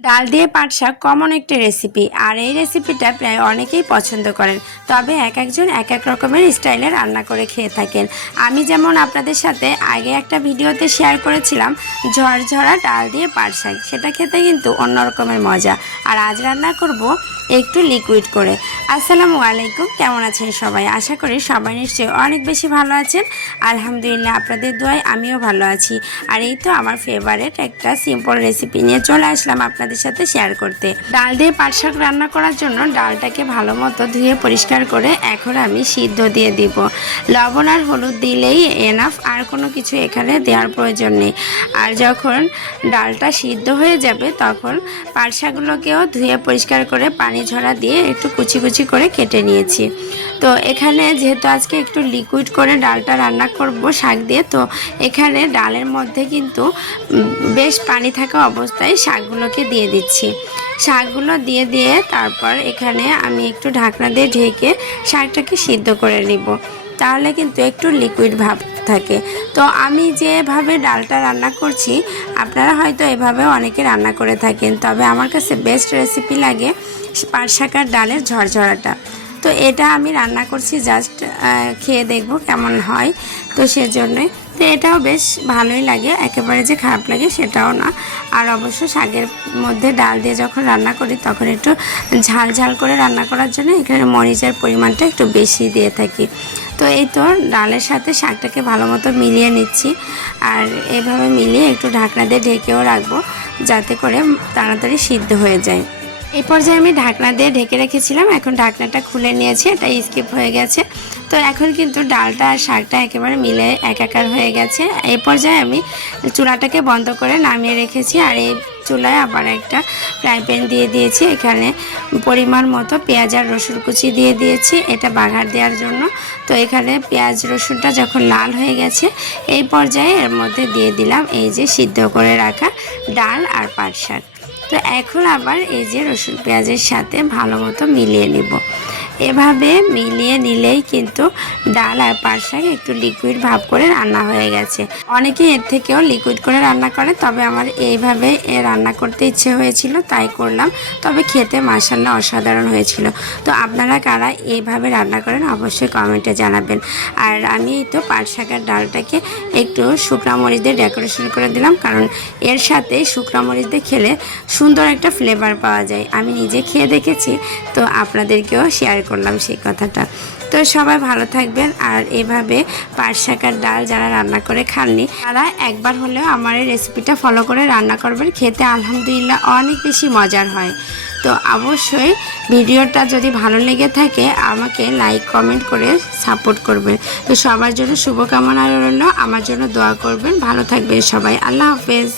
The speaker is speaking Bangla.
ডাল দিয়ে পাট শাক কমন একটি রেসিপি আর এই রেসিপিটা প্রায় অনেকেই পছন্দ করেন। তবে এক একজন এক এক রকমের স্টাইলে রান্না করে খেয়ে থাকেন। আমি যেমন আপনাদের সাথে আগে একটা ভিডিওতে শেয়ার করেছিলাম, ঝরঝরা ডাল দিয়ে পাট শাক। সেটা খেতে কিন্তু অন্য রকমের মজা। আর আজ রান্না করব একটু লিকুইড করে। আসসালামু আলাইকুম, কেমন আছেন সবাই? আশা করি সবাই নিশ্চয়ই অনেক বেশি ভালো আছেন। আলহামদুলিল্লাহ আপনাদের দোয়ায় আমিও ভালো আছি। আর এই তো আমার ফেভারেট একটা সিম্পল রেসিপি নিয়ে চলে আসলাম আপনাদের সাথে শেয়ার করতে। ডাল দিয়ে পাট শাক রান্না করার জন্য ডালটাকে ভালো মতো ধুয়ে পরিষ্কার করে এখন আমি সিদ্ধ দিয়ে দিব। লবণ আর হলুদ দিলেই এনাফ আর কোনো কিছু এখানে দেওয়ার প্রয়োজন নেই। আর যখন ডালটা সিদ্ধ হয়ে যাবে তখন পাট শাকগুলোকেও ধুয়ে পরিষ্কার করে পানি ঝরা দিয়ে একটু কুচি কুচি করে কেটে নিয়েছি। তো এখানে যেহেতু আজকে একটু লিকুইড করে ডালটা রান্না করব শাক দিয়ে, তো এখানে ডালের মধ্যে কিন্তু বেশ পানি থাকা অবস্থায় শাকগুলোকে দিয়ে দিচ্ছি। শাকগুলো দিয়ে দিয়ে তারপর এখানে আমি একটু ঢাকনা দিয়ে ঢেকে শাকটাকে সিদ্ধ করে নিব। তাহলে কিন্তু একটু লিকুইড ভাব থাকে। তো আমি যেভাবে ডালটা রান্না করছি, আপনারা হয়তো এভাবে অনেকে রান্না করে থাকেন। তবে আমার কাছে বেস্ট রেসিপি লাগে পাট শাকার ডালের ঝরঝরাটা। তো এটা আমি রান্না করছি জাস্ট খেয়ে দেখব কেমন হয়। তো সেজন্যই। তো এটাও বেশ ভালোই লাগে, একেবারে যে খারাপ লাগে সেটাও না। আর অবশ্য শাকের মধ্যে ডাল দিয়ে যখন রান্না করি, তখন একটু ঝাল ঝাল করে রান্না করার জন্য এখানে মরিচের পরিমাণটা একটু বেশি দিয়ে থাকি। তো এই তো ডালের সাথে শাকটাকে ভালো মতো মিলিয়ে নিচ্ছি। আর এভাবে মিলিয়ে একটু ঢাকনা দিয়ে ঢেকেও রাখব, যাতে করে তাড়াতাড়ি সিদ্ধ হয়ে যায়। এই পর্যায়ে আমি ঢাকনা দিয়ে ঢেকে রেখেছিলাম, এখন ঢাকনাটা খুলে নিয়েছি এটা স্কিপ হয়ে গেছে। তো এখন কিন্তু ডালটা আর শাকটা একেবারে মিলে একাকার হয়ে গেছে। এই পর্যায়ে আমি চুলাটাকে বন্ধ করে নামিয়ে রেখেছি, আর এই চুলায় আবার একটা ফ্রাই প্যান দিয়ে দিয়েছি। এখানে পরিমাণ মতো পেঁয়াজ আর রসুন কুচি দিয়ে দিয়েছি, এটা বাঘার দেওয়ার জন্য। তো এখানে পেঁয়াজ, রসুনটা যখন লাল হয়ে গেছে, এই পর্যায়ে এর মধ্যে দিয়ে দিলাম এই যে সিদ্ধ করে রাখা ডাল আর পাট শাক। তো এখন আবার এই যে রসুন পেঁয়াজের সাথে ভালো মতো মিলিয়ে নিব। এভাবে মিলিয়ে নিলেই কিন্তু ডাল আর পাট শাক একটু লিকুইড ভাব করে রান্না হয়ে গেছে। অনেকে এর থেকেও লিকুইড করে রান্না করে, তবে আমার এইভাবে এ রান্না করতে ইচ্ছে হয়েছিল, তাই করলাম। তবে খেতে মাসাল্লা অসাধারণ হয়েছিল। তো আপনারা কারা এইভাবে রান্না করেন অবশ্যই কমেন্টে জানাবেন। আর আমি তো পাট শাকের ডালটাকে একটু শুকনো মরিচ দিয়ে ডেকোরেশন করে দিলাম, কারণ এর সাথে শুকনো মরিচ দিয়ে খেলে সুন্দর একটা ফ্লেভার পাওয়া যায়। আমি নিজে খেয়ে দেখেছি, তো আপনাদেরকেও শেয়ার করলাম সেই কথাটা। তো সবাই ভালো থাকবেন আর এভাবে পাট শাকার ডাল যারা রান্না করে খাননি, তারা একবার হলেও আমার এই রেসিপিটা ফলো করে রান্না করবেন, খেতে আলহামদুলিল্লাহ অনেক বেশি মজার হয়। তো অবশ্যই ভিডিওটা যদি ভালো লেগে থাকে, আমাকে লাইক কমেন্ট করে সাপোর্ট করবেন। তো সবার জন্য শুভকামনা রইল, আমার জন্য দোয়া করবেন। ভালো থাকবেন সবাই, আল্লাহ হাফেজ।